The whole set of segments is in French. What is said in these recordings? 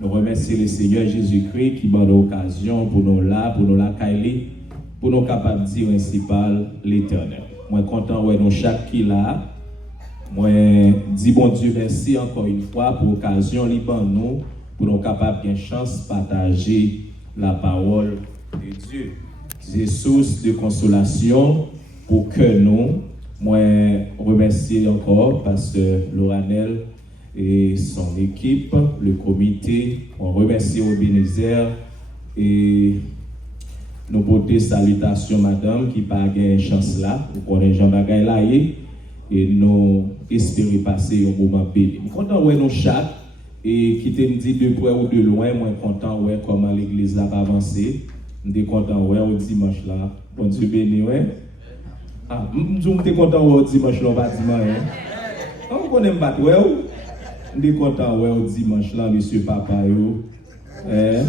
Nous remercions le Seigneur Jésus-Christ qui m'a l'occasion pour nous là, pour nous la cailler, pour nous capables de dire principal l'Éternel. Moi content ouais nous chaque qui là. Moi dis bon Dieu merci encore une fois pour l'occasion liban nous pour nous capables de chance partager la parole de Dieu. C'est source de consolation pour que nous. Moi remercie encore Pasteur Loranel et son équipe, le comité. On remercie Ebenezer et nous portons salutations madame qui n'a pas eu chance là, pour connaître Jean Bagay là et nous espérons passer un moment béni. Je suis content de nous chaque et qui te dit de près ou de loin, moi content de comment l'église a avancé. Je suis content de au dimanche là. Bon Dieu béni, ouais. Ah, je suis content au dimanche là, pas dimanche. On connaît pas, ouais. Je suis content au dimanche là, monsieur papa. Ouais,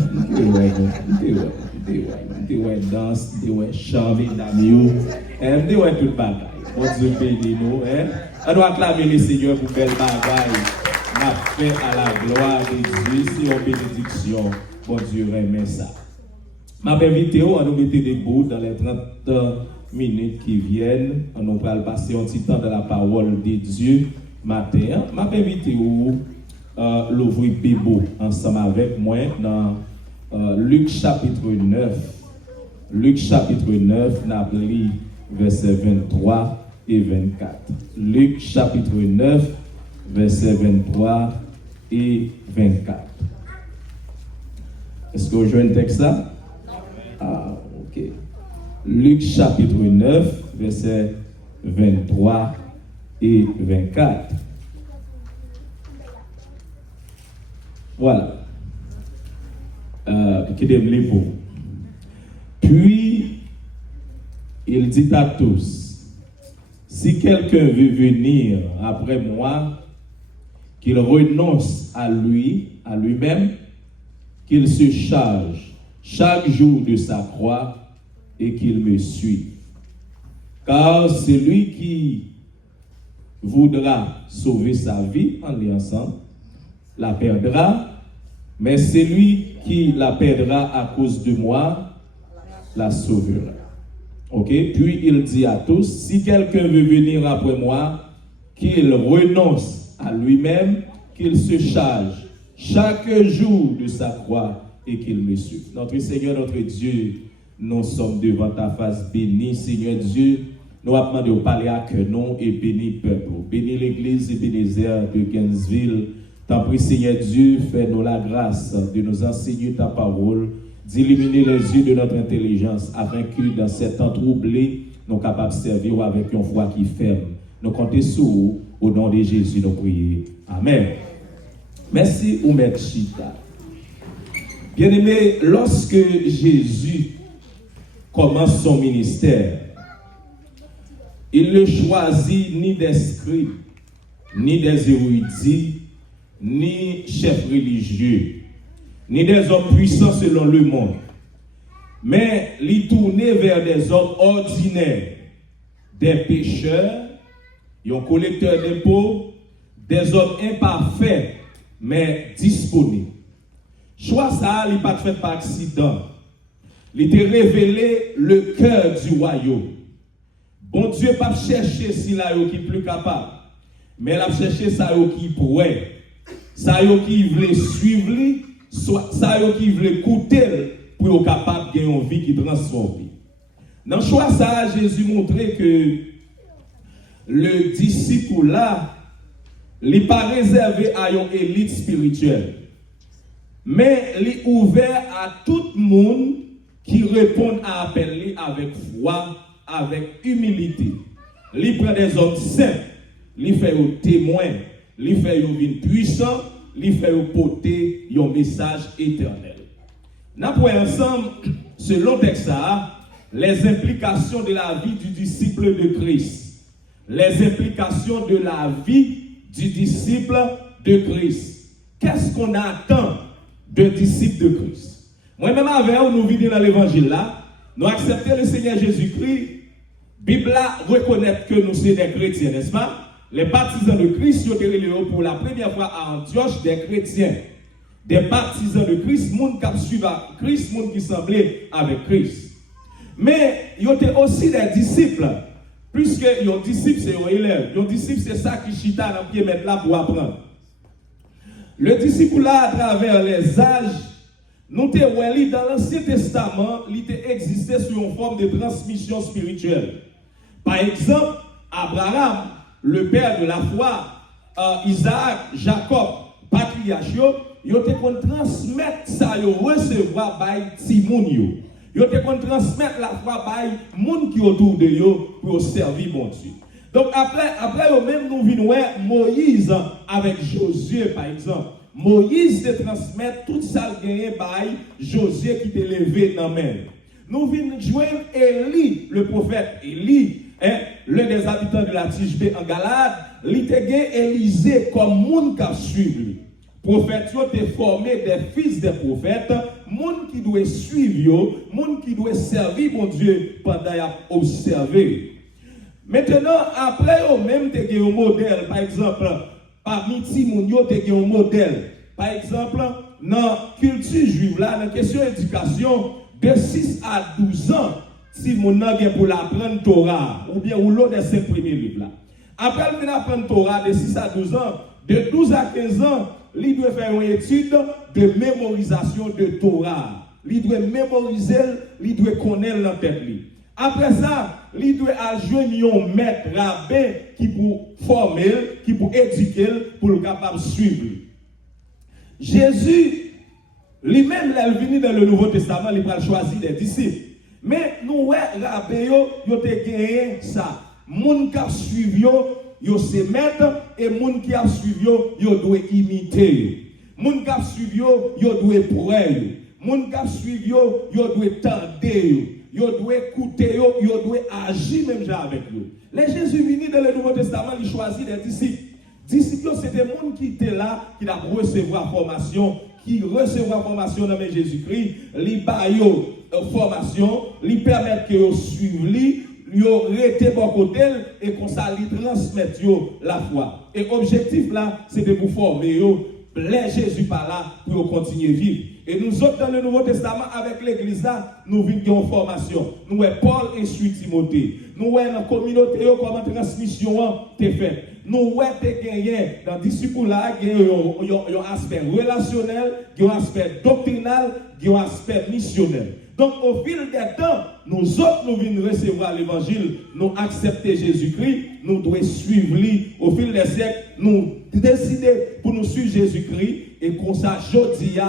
danse, ouais, chant, d'amis. Ouais, tout bagaille. Bon Dieu béni nous. On doit acclamer le Seigneur pour belle bagaille. M'a fait à la gloire de Dieu, c'est une bénédiction. Bon Dieu remet ça. M'a invité à nous mettre debout dans les 30 minutes qui viennent. On nous va passer un petit temps de la parole de Dieu matin. M'a invité à l'ouvrir Bible ensemble avec moi dans Luc chapitre 9. Luc chapitre 9, n'a lu versets 23 et 24. Luc chapitre 9, versets 23 et 24. Est-ce que vous jouez un texte là? Ah, ok. Luc chapitre 9, versets 23 et 24. Voilà. Qui est pour. Puis, il dit à tous, si quelqu'un veut venir après moi, qu'il renonce à lui-même, qu'il se charge chaque jour de sa croix et qu'il me suive. Car celui qui voudra sauver sa vie, en lit ensemble, la perdra, mais celui qui la perdra à cause de moi, la sauvera. Ok? Puis il dit à tous, si quelqu'un veut venir après moi, qu'il renonce à lui-même, qu'il se charge chaque jour de sa croix et qu'il me suive. Notre Seigneur, notre Dieu, nous sommes devant ta face bénie, Seigneur Dieu. Nous avons demandé de parler à que nous et béni peuple. Bénis l'église Ebenezer de Gainesville. T'en prie, Seigneur Dieu, fais-nous la grâce de nous enseigner ta parole, d'illuminer les yeux de notre intelligence, afin que dans ces temps troublés, nous soyons capables de servir avec une foi qui ferme. Nous comptons sur vous, au nom de Jésus, nous prions. Amen. Merci, Oumed Chita. Bien-aimé, lorsque Jésus commence son ministère, il ne choisit ni des scribes, ni des érudits, ni chefs religieux, ni des hommes puissants selon le monde, mais il tournait vers des hommes ordinaires, des pécheurs, des collecteurs d'impôts, des hommes imparfaits, mais disponibles. Choix ça, il n'est pas fait par accident. Il était révélé le cœur du royaume. Bon Dieu pas chercher si là qui est plus capable, mais il a cherché ça qui pourrait. Ça qui veut suivre, ça qui veut écouter pour être capable de gagner une vie qui transforme. Dans le choix, ça, Jésus montrait que le disciple là, il n'est pas réservé à une élite spirituelle, mais il est ouvert à tout le monde qui répond à appel avec foi, avec humilité. Il prend des hommes saints, il fait un témoin. Il fait une vie puissante, il fait porter un message éternel. Nous voyons ensemble, selon texte, les implications de la vie du disciple de Christ. Les implications de la vie du disciple de Christ. Qu'est-ce qu'on attend d'un disciple de Christ? Moi-même, avec nous, nous vivons dans l'évangile là, nous acceptons le Seigneur Jésus-Christ. La Bible reconnaît que nous sommes des chrétiens, n'est-ce pas? Les partisans de Christ ont été pour la première fois à Antioche des chrétiens. des partisans de Christ, monde qui suivent Christ, monde qui semblait avec Christ. Mais il y a aussi des disciples, puisque les disciples c'est un élève, les disciples c'est ça qui chita dans le pied mettre là pour apprendre. Le disciple là, à travers les âges, nous te voyons dans l'Ancien Testament, il existait sous une forme de transmission spirituelle. Par exemple, Abraham, le père de la foi, Isaac, Jacob, patriarche, ils ont transmettre ça, ils recevoir par Timoun. Ils ont transmettre la foi par les gens qui sont autour de eux pour servir mon Dieu. Donc après même nous venons Moïse avec Josué par exemple. Moïse te transmet tout ça gagné par Josué qui t'est levé dans la main. Nous venons joindre Élie, le prophète Élie, l'un des habitants de la Tishbé en Galade, il te gagné Élisée comme monde qui a suivi. Prophètes te formé des fils des prophètes, monde qui doit suivre, monde qui doit servir mon Dieu pendant qu'il a observé. Maintenant, après, même te gagné un modèle, par exemple, parmi Timounio, te gagné un modèle. Par exemple, dans la culture juive, là, dans la question d'éducation, de 6 à 12 ans, Timounio a pour l'apprendre Torah, ou bien ou l'autre des 5 premiers livres. Là. Après, il vient apprendre Torah de 6 à 12 ans, de 12 à 15 ans, il doit faire une étude de mémorisation de Torah. Il doit mémoriser, il doit connaître la tête. Après ça, il doit ajouter un maître rabbin qui pour former, qui pour éduquer, pour le capable de suivre. Jésus, lui-même, il est venu dans le Nouveau Testament, il a choisi des disciples. Mais nous, rabbin, il a gagné ça. Moun qui a suivi, yo se mettre et moun qui a suivi yo doit imiter. Moun qui a suivi yo doit prendre. Moun qui a suivi yo doit tendre. Yo doit écouter yo doit agir même avec eux. Les Jésus venu dans le Nouveau Testament, il choisit des disciples. Disciples c'est des gens qui étaient là qui a recevoir formation, qui recevoir formation dans Jésus-Christ, li ba yo formation, li permettre que yo suivent li yo rete bon côté et qu'on ça li transmettre la foi. Et objectif là, c'est de vous former yo, les Jésus par là pour continuer à vivre. Et nous autres dans le Nouveau Testament avec l'église là, nous vivons en formation. Nous avons Paul et Timothée. Nous avons la communauté comment transmission est faite. Nous avons gagné dans le disciple là, il y a un aspect relationnel, il y a un aspect doctrinal, il y a un aspect missionnel. Donc, au fil des temps, nous autres, nous venons recevoir l'évangile, nous accepter Jésus-Christ, nous devons suivre lui. Au fil des siècles, nous décidons pour nous suivre Jésus-Christ et comme ça, aujourd'hui,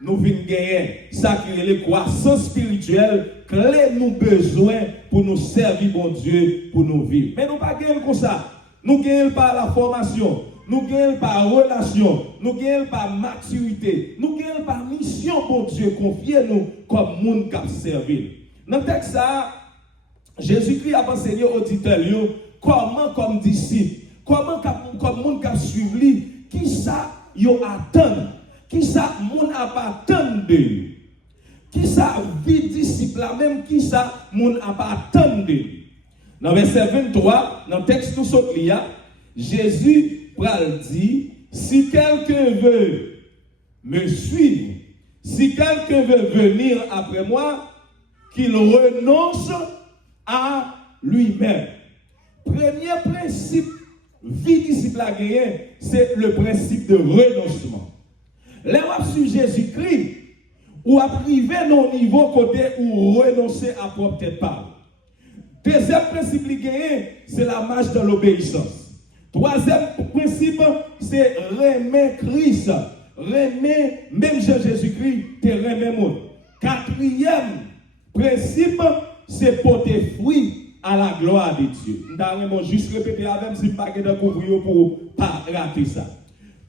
nous venons gagner ça qui est la croissance spirituelle, clé nous besoin pour nous servir bon Dieu, pour nous vivre. Mais nous ne pas gagner comme ça. Nous gagnons par la formation. Nous gagnons par relation, nous gagnons par maturité, nous gagnons par mission pour Dieu, confiez-nous comme monde qui a servi. Dans le texte, Jésus-Christ a enseigné aux auditeurs comment, comme disciple, comment, comme monde qui a suivi, qui ça yo attend, qui ça monde a pas attendre de lui, qui ça vie disciple, même qui ça monde a pas attendre de lui. Dans verset 23, dans le texte nous sommes là, Jésus Pral dit, si quelqu'un veut me suivre, si quelqu'un veut venir après moi, qu'il renonce à lui-même. Premier principe, vie disciple à gagner, c'est le principe de renoncement. Là où sur Jésus-Christ, ou à priver nos niveaux côté ou renoncer à propre tête parole. Deuxième principe à gagner, c'est la marche de l'obéissance. Troisième principe, c'est remettre Christ. Remettre, même Jésus-Christ, te remet monde. Quatrième principe, c'est porter fruit à la gloire de Dieu. Nous allons juste répéter avec si pas de couvrir pour ne pas rater ça.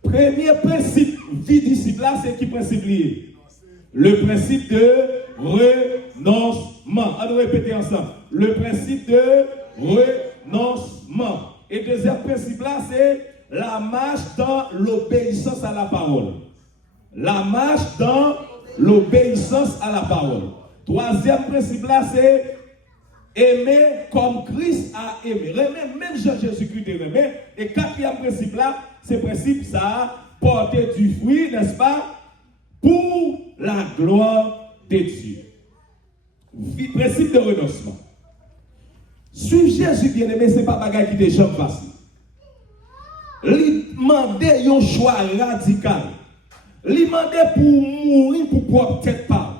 Premier principe, vie disciple, c'est qui principe lié? Le principe de renoncement. On va répéter ensemble. Le principe de renoncement. Et deuxième principe là, c'est la marche dans l'obéissance à la parole. La marche dans l'obéissance à la parole. Troisième principe là, c'est aimer comme Christ a aimé. Remet même Jésus-Christ aimé. Et quatrième principe là, c'est principe ça, porter du fruit, n'est-ce pas? la gloire de Dieu. Principe de renoncement. Suivre Jésus bien-aimé, ce n'est pas bagage qui est jamais facile. Il demande un choix radical. Il demande pour mourir pour propre tête pas.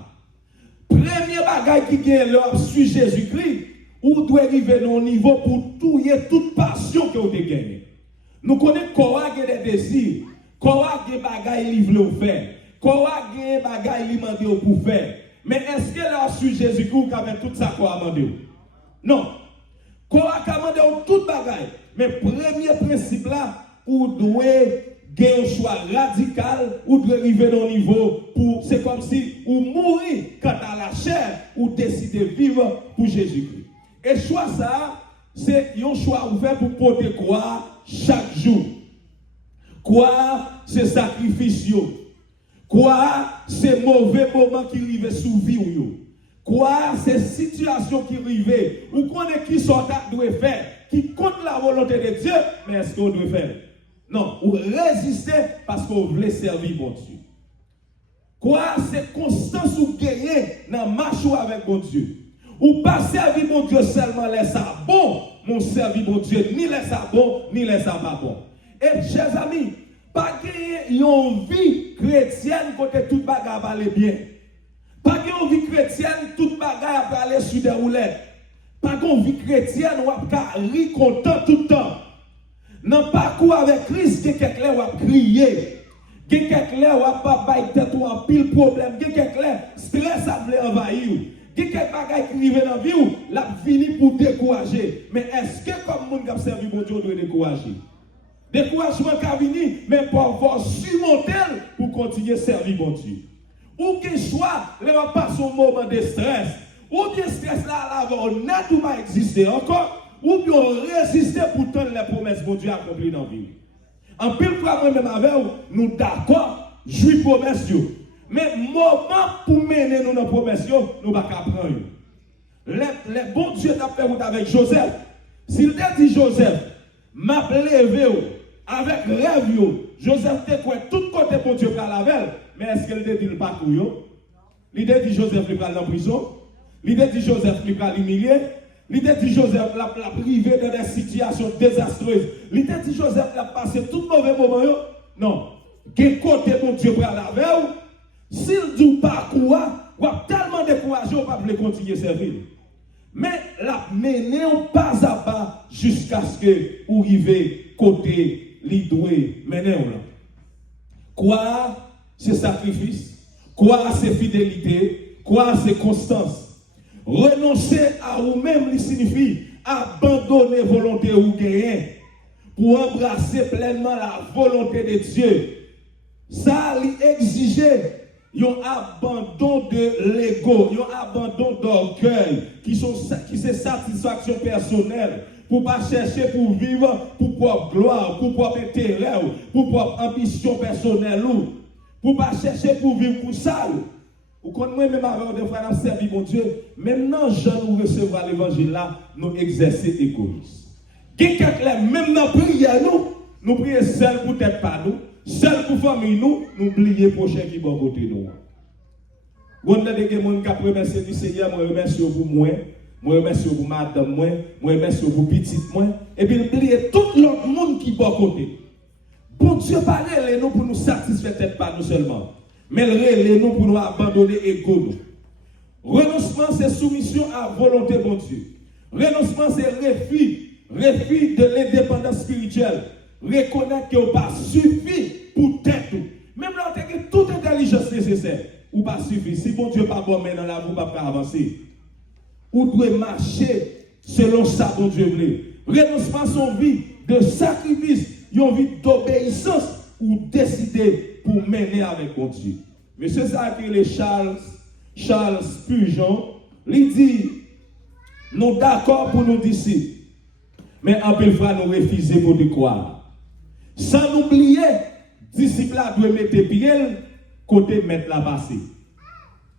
Premier bagage qui gagne l'homme sur Jésus-Christ, ou doit arriver à un niveau pour touiller toute passion que vous avez gagnée. Nous connaissons quoi des désirs, quoi des bagages qu'il veut faire, quoi des bagages qu'il demande pour faire. Mais est-ce que là sur Jésus-Christ vous avez tout ça quoi demandé? Non. Quoi demandé tout bagaille. Mais premier principe là, vous devez gagner un choix radical, ou devez arriver à un niveau pour, c'est comme si vous mourrez quant à la chair, ou décidez de vivre pour Jésus-Christ. Et choix ça, c'est un choix ouvert pour porter quoi chaque jour. Quoi, c'est sacrifice. Quoi, c'est mauvais moment qui arrive sous vie. Quoi, c'est situation qui arrive. Ou connaît qui sont doit faire, qui compte la volonté de Dieu, mais est-ce qu'on doit faire? Non, ou résister parce qu'on voulait servir bon Dieu. Quoi, c'est constance ou gagner dans marche avec bon Dieu. Ou pas servir mon Dieu seulement laisse ça bon, mon servir mon Dieu ni laisse ça bon, ni laisse ça pas bon. Et chers amis, pas gagner une vie chrétienne côté toute bagarre va aller bien. Pas gagner une vie chrétienne toute bagarre va aller sur des roulettes. Pas gagner une vie chrétienne ou pas rire content tout le temps. Dans parcours avec Christ, quelqu'un va crier. Quelqu'un va pas bailler tête ou en pile problème. Quelqu'un stress a voulu envahir. Quelqu'un bagaille qui arrive dans la vie, l'a fini pour décourager. Mais est-ce que comme monde qui a servi mon Dieu doit décourager? Découragement qui vient, mais pour avoir surmonter pour continuer à servir mon Dieu. Ou qu'il soit, il va passer un moment de stress. Ou bien stress là, n'a tout pas existé encore. Ou bien résister pour tendre les promesses que Dieu a accomplies dans la vie. En pile fois, moi-même avec vous, nous d'accord, jouir promesses. Mais moment pour mener nous dans la promesse, nous ne pouvons pas prendre. Les bons dieux n'ont fait avec Joseph. S'il te dit Joseph, m'a levé avec rêve, Joseph te quoi tout côté pour Dieu par la veille. Mais est-ce qu'il te dit le parcours? L'idée dit Joseph il va en prison. L'idée dit Joseph il va l'humilier. L'idée dit Joseph l'a privé dans des situations désastreuses. L'idée dit Joseph l'a passé tout mauvais moment. Non. Quel côté pour Dieu par la veille? S'il dit parcours, ou tellement découragé, on ne peut pas continuer à servir. Mais la mener pas à pas jusqu'à ce que vous arrivez côté l'idoué mener. Quoi, c'est sacrifice. Quoi, c'est fidélité. Quoi, c'est constance. Renoncer à vous-même, il signifie abandonner volonté ou gagner pour embrasser pleinement la volonté de Dieu. Ça, il exigeait un abandon de l'ego, un abandon d'orgueil, qui c'est satisfaction personnelle, pour ne pas chercher pour vivre pour propre gloire, pour propre intérêt, pour propre ambition personnelle, pour ne pas chercher pour vivre pour ça. Ou quand moi-même avec des frères, nous servi mon Dieu, maintenant, je nous recevoir l'évangile là, nous exercer égoïsme. Quelqu'un, même dans la prière, nous prions seul pour tête pas nous. Seul pour famille, nous oublions prochain qui bon côté nous. Vous avez des gens qui remercié du Seigneur, moi remercie vous, moi remercie vous, madame, moi remercie vous, petite, moi. Et puis, oubliez tout l'autre monde qui bon côté. Bon Dieu, parlez nous pour nous satisfaire peut-être pas nous seulement, mais relève nous pour nous abandonner ego. Renoncement, c'est soumission à volonté bon Dieu. Renoncement, c'est refus de l'indépendance spirituelle. Reconnaître que vous pas suffit pour tête. Même là, vous avez toute intelligence nécessaire. Ou pas suffit. Si bon Dieu pas bon maintenant là, vous ne pouvez pas avancer. Vous devez marcher selon ça, bon Dieu veut. Renoncement, son vie de sacrifice, une vie d'obéissance ou décider pour mener avec bon Dieu. Monsieur ça qui est Charles Spurgeon, il dit, nous d'accord pour nos disciples, mais en peu fois nous refuser pour nous croire. Sans oublier, disciples doivent mettre pied côté mettre la passée.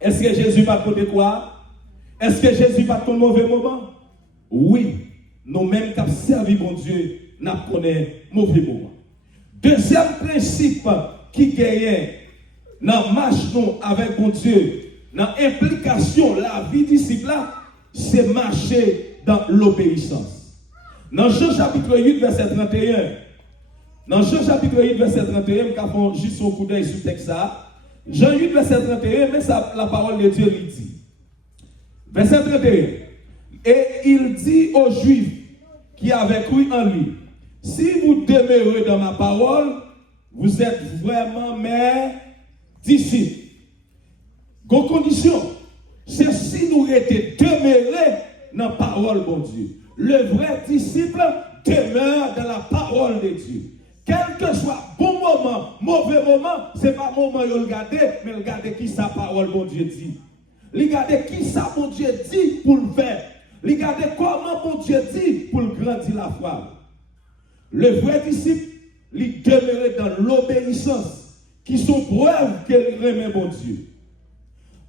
Est-ce que Jésus va côté quoi? Est-ce que Jésus va ton mauvais moment? Oui, nous-mêmes qui avons servi mon Dieu, nous connaissons mauvais moment. Deuxième principe qui gagne dans marche nous avec mon Dieu, dans implication la vie disciple là, c'est marcher dans l'obéissance. Dans Jean chapitre 8 verset 31, dans Jean chapitre 8 verset 31, quand on juste son coup d'œil sur le texte ça, Jean 8 verset 31, mais ça la parole de Dieu lui dit. Verset 31. Et il dit aux Juifs qui avaient cru en lui, si vous demeurez dans ma parole, vous êtes vraiment mes disciples. Gon condition, c'est si nous étions demeurés dans la parole de Dieu. Le vrai disciple demeure dans la parole de Dieu. Quel que soit bon moment, mauvais moment, ce n'est pas le moment de le garder, mais le garder qui sa parole de Dieu dit. Le garder qui sa bon Dieu dit pour le faire. Le garder comment bon Dieu dit pour le grandir la foi. Le vrai disciple, il demeure dans l'obéissance, qui sont preuves qu'il remet bon Dieu.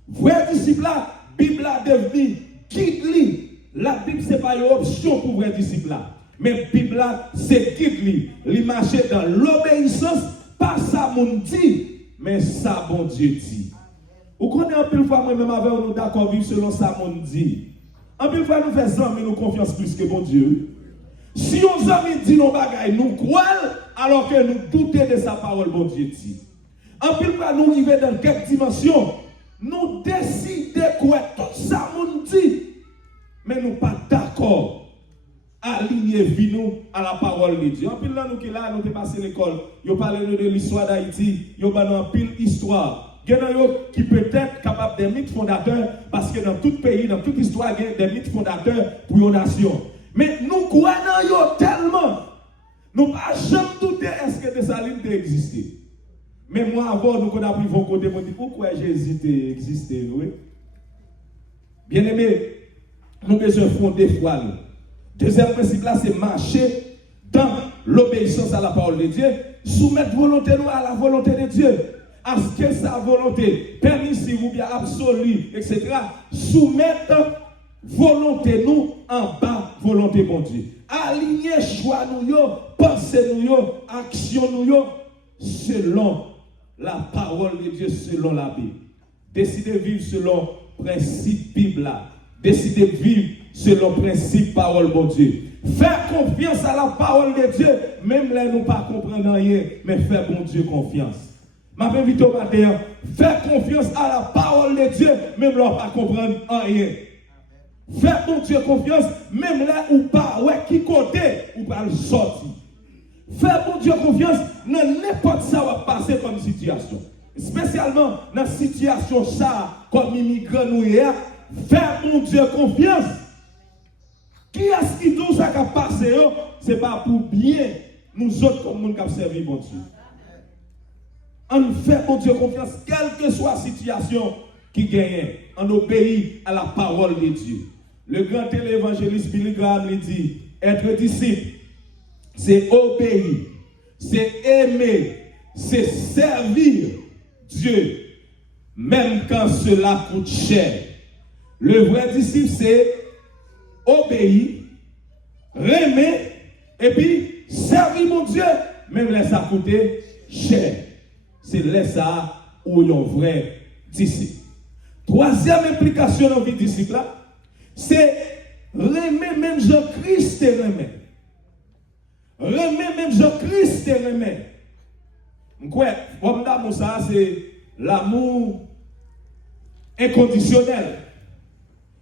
Vrai disciple là, Bible a devenu guide. La Bible, ce n'est pas une option pour vrai disciple là. Mais Bible là, c'est guide. Il marche dans l'obéissance, pas ça mon dit, mais ça bon Dieu dit. Vous connaissez un peu de fois, moi-même avec nous d'accord vivre selon ça mon dit. Un peu de fois, nous faisons mais nous confiance plus que bon Dieu. Si on amis dit nos bagailles, nous croyons, alors que nous doutons de sa parole, bon Dieu dit. En plus, nous arrivons dans quelques dimensions, nous décidons quoi tout ça nous dit, mais nous pas d'accord à aligner vie nous à la parole de Dieu. En plus, là, nous qui là, nous sommes passé l'école, nous parlons de l'histoire d'Haïti, nous parlons en pile histoire. Il y en a qui peut être capable des mythes fondateurs, parce que dans tout pays, dans toute histoire, il y a des mythes fondateurs pour une nation. Mais nous croyons tellement, nous ne pouvons jamais douter est-ce que des salines existent. Mais moi, avant, nous avons pris vos côtés, nous dit pourquoi Jésus existé, oui? Bien aimé, nous avons besoin de fonder foi. Deuxième principe là, c'est marcher dans l'obéissance à la parole de Dieu, soumettre volonté nous à la volonté de Dieu. À ce que sa volonté, permissive ou bien absolue, etc., soumettre volonté nous en bas, volonté bon Dieu. Aligner choix nous, pensée nous, action nous, selon la parole de Dieu, selon la Bible. Décidez de vivre selon principe Bible là. Décidez de vivre selon principe parole bon Dieu. Faire confiance à la parole de Dieu, même là nous pas comprendre rien, mais faire bon Dieu confiance. Ma invite au matin, faire confiance à la parole de Dieu, même là pas comprendre rien. Faire bon Dieu confiance, même là où pas, ouais, qui côté, ou pas le sortir. Faire bon Dieu confiance, dans n'importe ça va passer comme situation. Spécialement dans la situation ça, comme immigrant nous hier, faire bon Dieu confiance. Qui est-ce qui dit ça qui a passé? Ce n'est pas pour bien nous autres comme nous qui avons servi bon Dieu. On fait bon Dieu confiance, quelle que soit la situation qui gagne, on obéit à la parole de Dieu. Le grand télévangéliste Billy Graham lui dit, être disciple, c'est obéir, c'est aimer, c'est servir Dieu, même quand cela coûte cher. Le vrai disciple, c'est obéir, aimer, et puis servir mon Dieu, même là ça coûte cher. C'est là ça où il y a un vrai disciple. Troisième implication dans la vie disciple, c'est remettre même Jean-Christ et remettre. Remettre même Jean-Christ et remettre. Quoi, comme ça, c'est l'amour inconditionnel.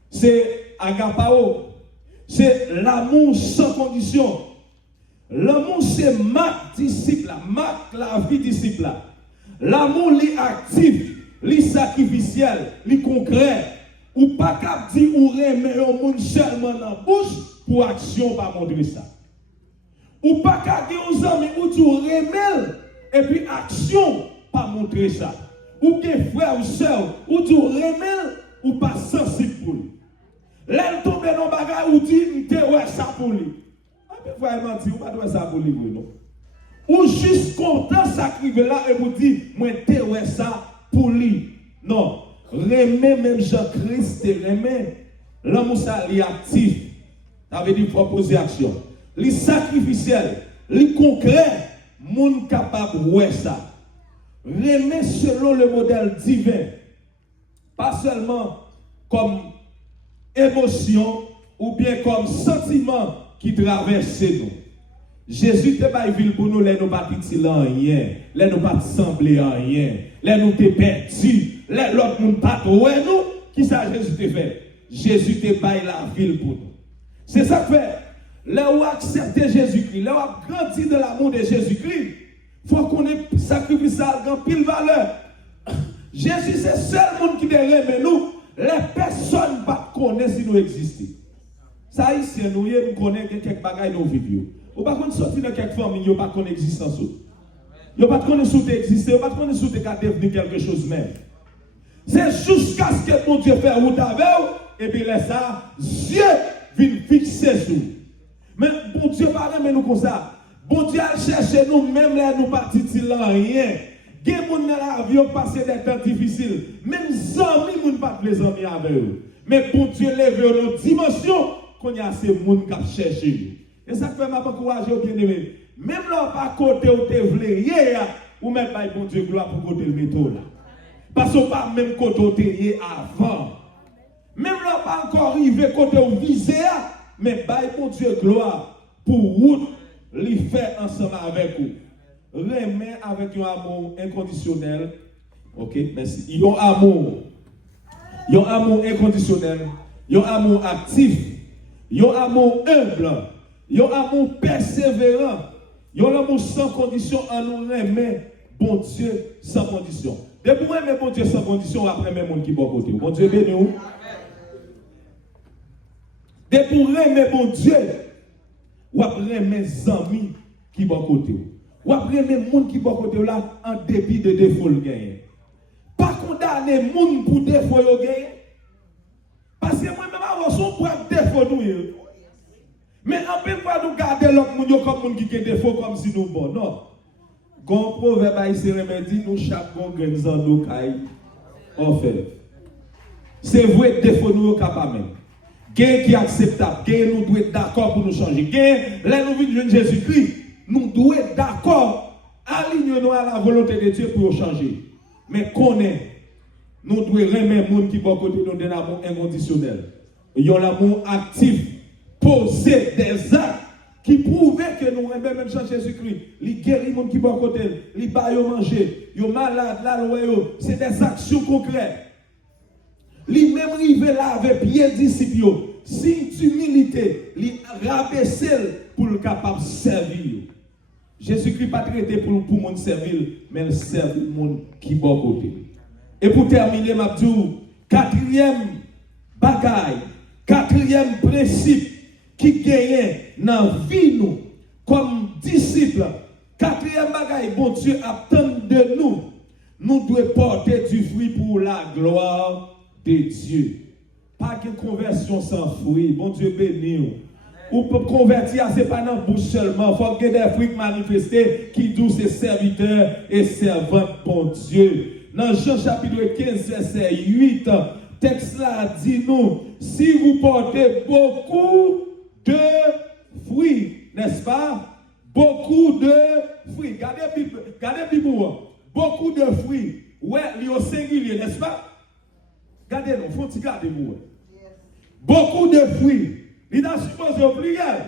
C'est agapao. C'est l'amour sans condition. L'amour, c'est ma disciple, marque la vie disciple. L'amour, est actif, est sacrificiel, est concret. Ou pas qu'à dire ou remet un monde seulement dans la bouche pour action, pas montrer ça. Ou pas qu'à dire aux amis ou tu remet et puis action, pas montrer ça. Ou que frère ou soeur, ou tu remet ou pas sensible pour lui. L'aile tombe dans le bagage ou dit, tu ouais ça pour lui. Vraiment dire, ou pas de ça pour lui, non? Ou juste content sacrifier là et vous dire, moi, t'es ouais ça pour lui. Non. Remet même Jean-Christ, remet. L'amour, ça, il est actif. Ça veut dire, il faut poser action. Il est sacrificiel, il est concret. Moun capable ouais ça. Remet selon le modèle divin. Pas seulement comme émotion ou bien comme sentiment qui traverse nous. Jésus te pas ville pour nous, les nous pas petit rien, les nous pas sembler rien, les nous te perdu, les l'autre monde pas ouais nous, qui ça Jésus te fait? Jésus te baille la ville pour nous. C'est ça que fait. Là où accepter Jésus-Christ, là où grandir de l'amour de Jésus-Christ, il faut qu'on ait sacrifice à grand pile valeur. Jésus c'est le seul monde qui derrière nous, les personnes ne connaissent si nous existons. Ça ici nous connaissons quelques bagages dans nos vies. Ou pas qu'on sorti dans quelques familles, ou pas qu'on existence. Ou pas qu'on sous exister, ou pas qu'on sous devenir quelque chose même. C'est jusqu'à ce que mon Dieu fait route avec vous, et puis laisse ça, Dieu vient fixer sur. Mais bon Dieu parle mais nous comme ça. Bon Dieu a cherché nous même là nous partis là rien. Gen moun dans l'avion passer des temps difficiles. Même amis moun pas les amis avec eux. Mais bon Dieu lève une dimension qu'on y a ces moun qui chercher. Et ça fait m'a encourager bien aimé. Même là pas côté où te vle ou même pas bon Dieu gloire pour côté le métaux là. Parce que pas même côté où te avant. Même là pas encore arrivé côté où visé mais bail bon Dieu gloire pour route li faire ensemble avec vous. Remet avec un amour inconditionnel. OK, merci. Il y a un amour. Il y a un amour inconditionnel. Il y a un amour actif. Il y a un amour humble. Il y a un amour persévérant. Il y a un amour sans condition en nous remet bon Dieu sans condition. Depuis moi aimer bon Dieu sans condition après même monde qui bon côté. Bon Dieu béni nous. Depuis aimer bon Dieu ou après mes amis qui bon côté. Ou après mes gens qui bon côté là en dépit de défaut le gagner. Pas condamner moun pour défaut yo gagner. Parce que moi même avoir son propre défaut nous. Mais en peu fois nous garder l'autre moun yo comme moun qui a défaut comme si nous bon non. Gon proverbe haïtien dit nous chaque gon grain en nous caille en fait. C'est vrai défaut nous capable même. Gain qui acceptable, gain nous doit être d'accord pour nous changer. Gain là nous vivons Jésus-Christ. Nous devons être d'accord, alignons-nous à la volonté de Dieu pour changer. Mais nous devons remettre les gens qui sont à côté de nous de l'amour inconditionnel. Il y a l'amour actif, poser des actes qui prouvent que nous aimons même changer Jésus-Christ. Il guérit les gens qui sont à côté, il bat manger, il est malade, c'est des actions concrètes. Il même arrivé là avec pied disciple, signe d'humilité, il rabaisse pour le capable de servir. Jésus-Christ pas traité pour le monde servir, mais il sert le monde qui est bon côté. Et pour terminer, ma dit, quatrième bagaille, quatrième principe qui gagne dans la vie nous, comme disciples, quatrième bagaille, bon Dieu attend de nous, nous devons porter du fruit pour la gloire de Dieu. Pas que conversion sans fruit, bon Dieu béni. Ou pour convertir, ce n'est pas dans la bouche seulement. Il faut que des fruits manifestés qui disent ses serviteurs et servantes pour Dieu. Dans Jean chapitre 15, verset 8, texte là dit nous, si vous portez beaucoup de fruits, n'est-ce pas? Beaucoup de fruits. Regardez Bible. Beaucoup de fruits. Ouais, il y a au singulier, n'est-ce pas? Regardez-nous, faut que garder vous. Beaucoup de fruits. Il a supposé au pluriel.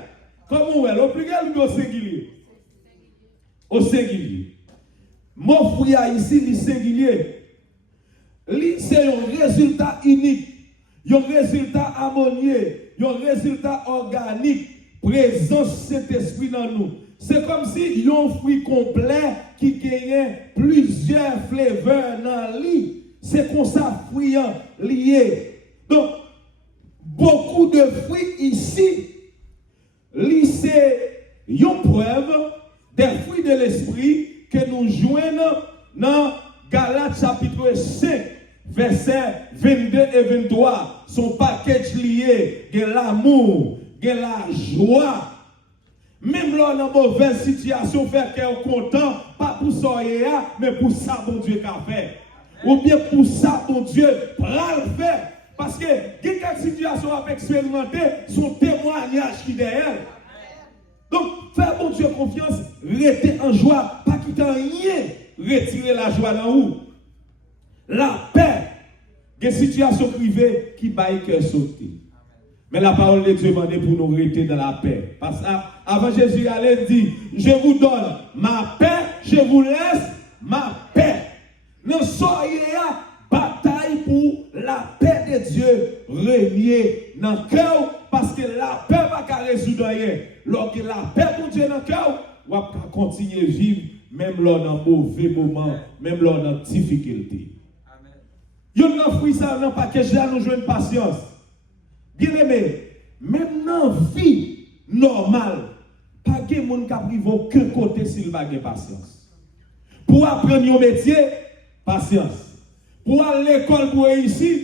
Comment est au pluriel ou au singulier? Au singulier. Mon fruit ici, le singulier. C'est un résultat unique. Un résultat harmonieux. Un résultat organique. Présence Saint-Esprit dans nous. C'est comme si il y a un fruit complet qui gagne plusieurs flavors dans lui. C'est comme ça, fruit lié. Donc, beaucoup de fruits ici, c'est une preuve des fruits de l'esprit que nous joignons dans Galates chapitre 5, versets 22 et 23. Son package lié, de l'amour, de la joie. Même là, dans une mauvaise situation, faire qu'elle est content, pas pour ça, mais pour ça, mon Dieu, qu'a fait. Ou bien pour ça, mon Dieu, pral faire. Parce que, quelques situations à expérimenter, son témoignage qui est derrière. Donc, faire mon Dieu confiance, rester en joie, pas quitter rien retirer la joie dans vous. La paix, des situations privées qui baillent cœur sauter. Mais la parole de Dieu demande pour nous rester dans la paix. Parce qu'avant Jésus allait dire, je vous donne ma paix, je vous laisse ma paix. Nous soyez bataille pour la paix de Dieu régner dans le cœur, parce que la paix va pas résoudre rien. Lorsque la paix pour Dieu dans le cœur, on va continuer à vivre, même lors d'un mauvais moment, même lors d'une difficulté. Il y a un fruit, ça n'a pas que j'ai à nous jouer une patience. Bien aimé, même dans la vie normale, pas de monde qui a pris aucun côté s'il n'a pas de patience. Pour apprendre un métier, patience. Pour aller à l'école pour réussir,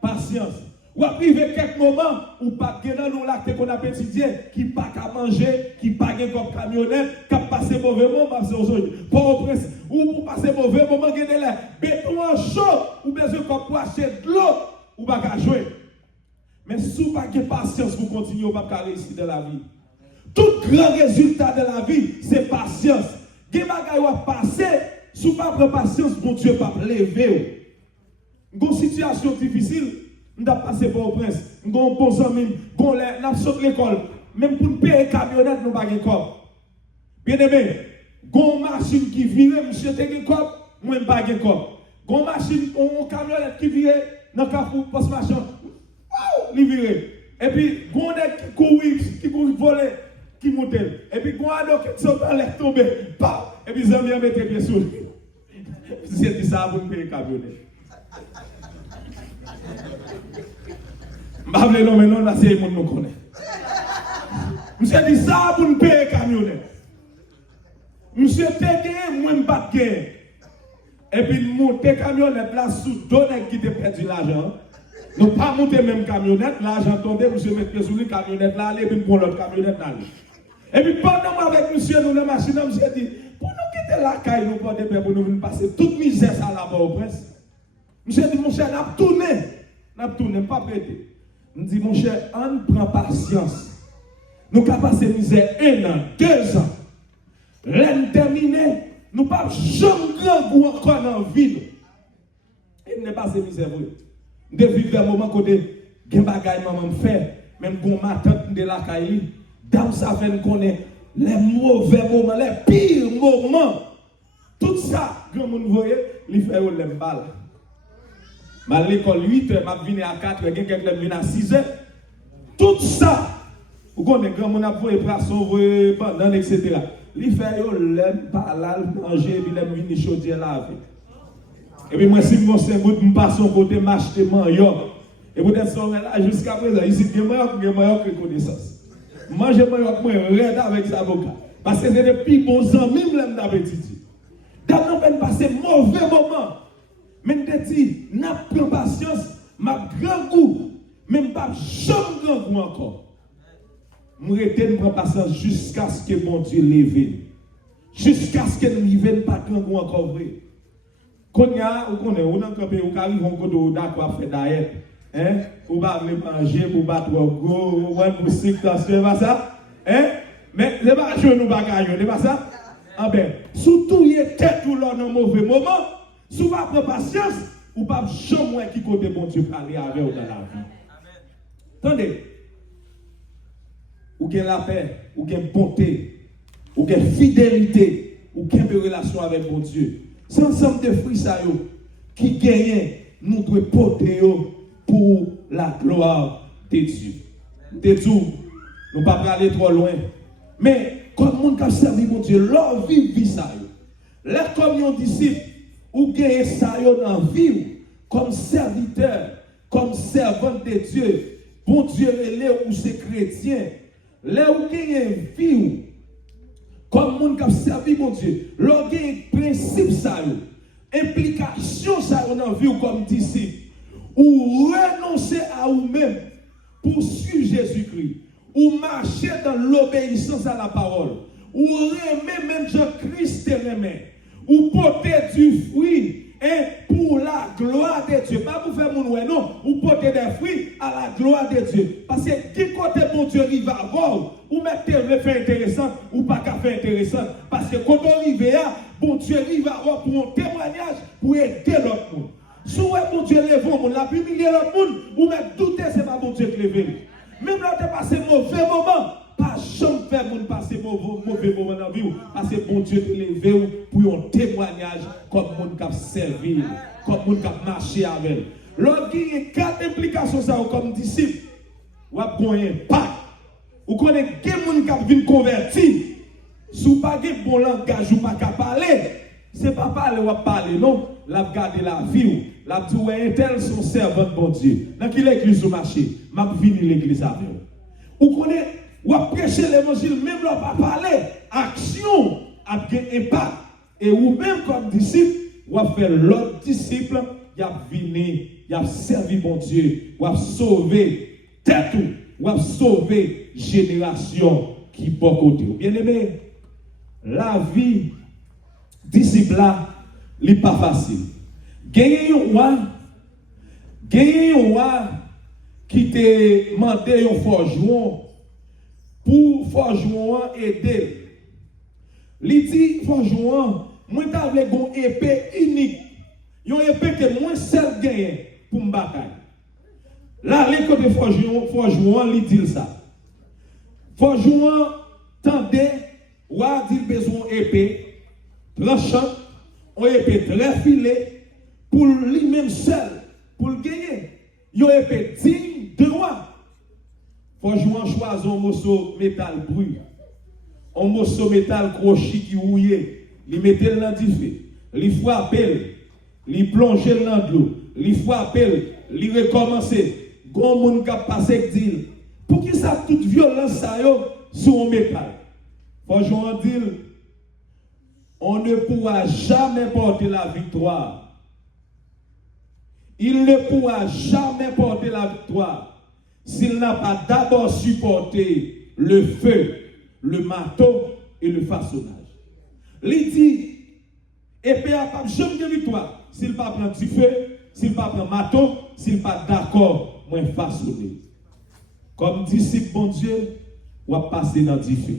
patience. Ou à priver quelques moments où pas de dans l'acte qu'on a étudié, qui pas qu'à manger, qui pas comme camionnette, qui a passé mauvais moment, ou pour passer mauvais moment, qui est là, béton en chaud, ou besoin pour acheter de l'eau, ou pas qu'à jouer. Mais si vous n'avez pas de patience, vous continuez, vous ne pouvez pas réussir dans la vie. Tout grand résultat de la vie, c'est patience. Des bagages va passer, si vous n'avez pas de patience, bon Dieu ne va pas lever. Une situation difficile, nous avons passé pour le prince. Nous avons un bon ami, nous avons sauté l'école. Même pour nous payer une camionnette, nous n'avons pas de corps. Bien aimé, nous avons une machine qui vire, monsieur, tu as un corps, moi, je n'ai pas de corps. Nous avons une machine, une camionnette qui vire, dans le carrefour, poste machin. Li viré. Et puis, on a qui court voler, qui monte. Et puis, on a qui saute en l'air tombé. Et puis, Zambia met les pieds sur lui. C'est dit ça pour me payer camionnette. Je ne sais pas, mais non, là, c'est le monde nous connaît. Monsieur dit ça pour me payer camionnette. Monsieur Tégué, moi, je ne pas de. Et puis, monter camionnette là, sous deux qui te perdu l'argent. Nous ne pas monter même camionnette, l'argent tombé, monsieur met sur lui, camionnette là, aller, puis pour l'autre camionnette là. Et puis pendant avec monsieur, nous, dans la machine, monsieur dit, pour nous quitter la caille, nous porter paix pour nous venir passer toute misère ça là-bas au prince. Monsieur dit, mon cher, n'a tourné, pas prêté. Nous dit, mon cher, on prend patience. Nous avons passé misère 1 an, 2 ans. L'année terminée, nous ne pouvons pas jamais grand goût encore dans la ville. Il n'est pas ces misère. De vivre un moment côté gen bagay maman fait même gon matin de la caille dame ça fait connaît les mauvais moments les pires moments tout ça grand monde voyez li fait au lem balle ma l'école 8h m'a venir à 4h gen quelqu'un venir à 6h tout ça vous connaissez grand monde a voyé poisson voyé banane etc. li fait au lem balal manger puis lem venir chaudière laver. Et puis moi, si je me passe au côté, m'acheter manioc. Et vous êtes là jusqu'à présent, ici, il y a manioc de connaissance. Manger manioc, moi, raide avec sa avocat. Parce que c'est des plus bons amis, je l'aime d'appétit. Dans le passé, mauvais moment. Mais je dis, n'a pas patience, ma grand goût, même pas jamais grand goût encore. Je reste prendre patience jusqu'à ce que mon Dieu lève. Jusqu'à ce que nous vivions pas grand goût encore vrai. Quand on a un campé, on arrive en côté où d'accord faire d'ailleurs, hein, ou pas manger, pour battre au go, ou pour c'est pas ça, hein, mais c'est pas jouer nous bagages, c'est pas ça. Ah ben, surtout il est tête tout dans un mauvais moment, si vous pas prendre patience, ou pas jamais qui côté bon Dieu parler avec vous dans la vie. Attendez, ou gain la paix, ou gain bonté, ou gain fidélité, ou gain relation avec bon Dieu. C'est ensemble de fruits qui gagnent, nous devons porter pour la gloire de Dieu. De Dieu, nous ne pouvons pas aller trop loin. Mais comme nous avons servi mon Dieu, leur vie ça. Les comme disciples, ou gagnent ça dans la vie, comme serviteur, comme servant de Dieu. Bon Dieu, les ou ces chrétiens, les ou gagnent vie. Comme moun qui servi mon Dieu, leur principe ça implication ça dans vie comme disciple ou renoncer à vous-même pour suivre Jésus-Christ ou marcher dans l'obéissance à la parole ou aimer même Jean-Christ t'aimer ou porter du fruit et pour la gloire de Dieu. Pas pour faire mon ouais, non, ou porter des fruits à la gloire de Dieu. Parce que qui côté bon Dieu arrive à voir, ou mettre le fait intéressant, ou pas qu'à faire intéressant. Parce que quand on arrive là, bon Dieu arrive à voir pour un témoignage, pour aider l'autre monde. Si bon Dieu lève le monde, la humilier l'autre monde, ou même douter, c'est pas bon Dieu qui lève. Même là, tu as passé un mauvais moment. Pas jamais faire mon passer mauvais moment dans la vie. Parce que bon Dieu te levé pour un témoignage comme mon cap servir, comme mon cap marcher avec. Lorsqu'il y a 4 implications ça comme disciple, ou a un impact. Ou connaît que mon cap vient converti. Si vous pas de bon langage ou pas qu'à parler, c'est pas parler ou parler non, la garder la vie. La dit ouais tel son servant de bon Dieu. Dans qui l'église au marché, m'a venu l'église avec. Ou connaît ou à prêcher l'évangile, même là, pas parler, action a un impact. Et ou même comme disciple, ou à faire l'autre disciple, il a venu, il a servi bon Dieu, ou à sauver tête, ou à sauver génération qui bon côté. Bien aimé, la vie disciple là, n'est pas facile. Gagner un roi qui te demandé un forgeron pour forgeron aider. Li dit forgeron, moi t'avais une épée unique. Une épée que moi seul gagne pour me bataille. Là les côté forgeron li dit ça. Forgeron tendait ou a dit besoin épée tranchante, une épée très filée pour lui-même seul pour gagner. Une épée digne de roi. Forgeron choisit un morceau métal brûlé. Un morceau métal crochet qui rouillé. Il mettait dans du feu. Il frappait. Il plongeait dans de l'eau. Il frappait. Il recommençait. Grand monde qui a passé dit pour qui ça toute violence ça sur un métal. Forgeron dit on ne pourra jamais porter la victoire. Il ne pourra jamais porter la victoire s'il n'a pas d'abord supporté le feu, le marteau et le façonnage. Il dit, épée à pas jamais de victoire s'il ne pas prendre du feu, s'il ne pas prendre marteau, s'il ne pas d'accord, moins façonné. Comme disciple bon Dieu, on va passer dans du feu.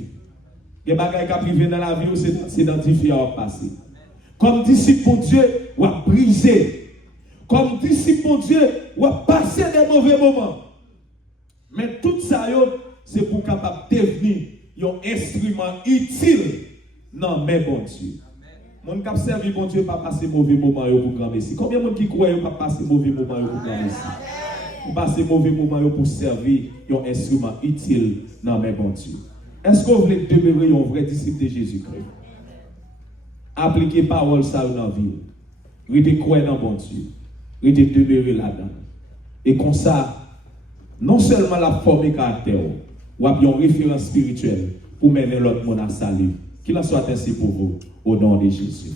Les bagages qui arrivent dans la vie, c'est dans du feu à passer. Comme disciple bon Dieu, on va briser. Comme disciple bon Dieu, on va passer des mauvais moments. Mais tout ça, c'est pour capable devenir un instrument utile dans mes bon Dieu. Mon cap servi bon Dieu pas passer mauvais moment pour grand merci. Combien de gens qui croient pas passer mauvais moment pour grand merci? Pour passer mauvais moment pour servir un instrument utile dans mes bon Dieu. Est-ce que vous voulez demeurer un vrai disciple de Jésus-Christ? Appliquer parole ça dans la vie. Restez croire dans bon Dieu. Restez demeurer là-dedans. Et comme ça, non seulement la forme et caractère, ou bien une référence spirituelle pour mener l'autre monde à salut. Qu'il en soit ainsi pour vous, au nom de Jésus.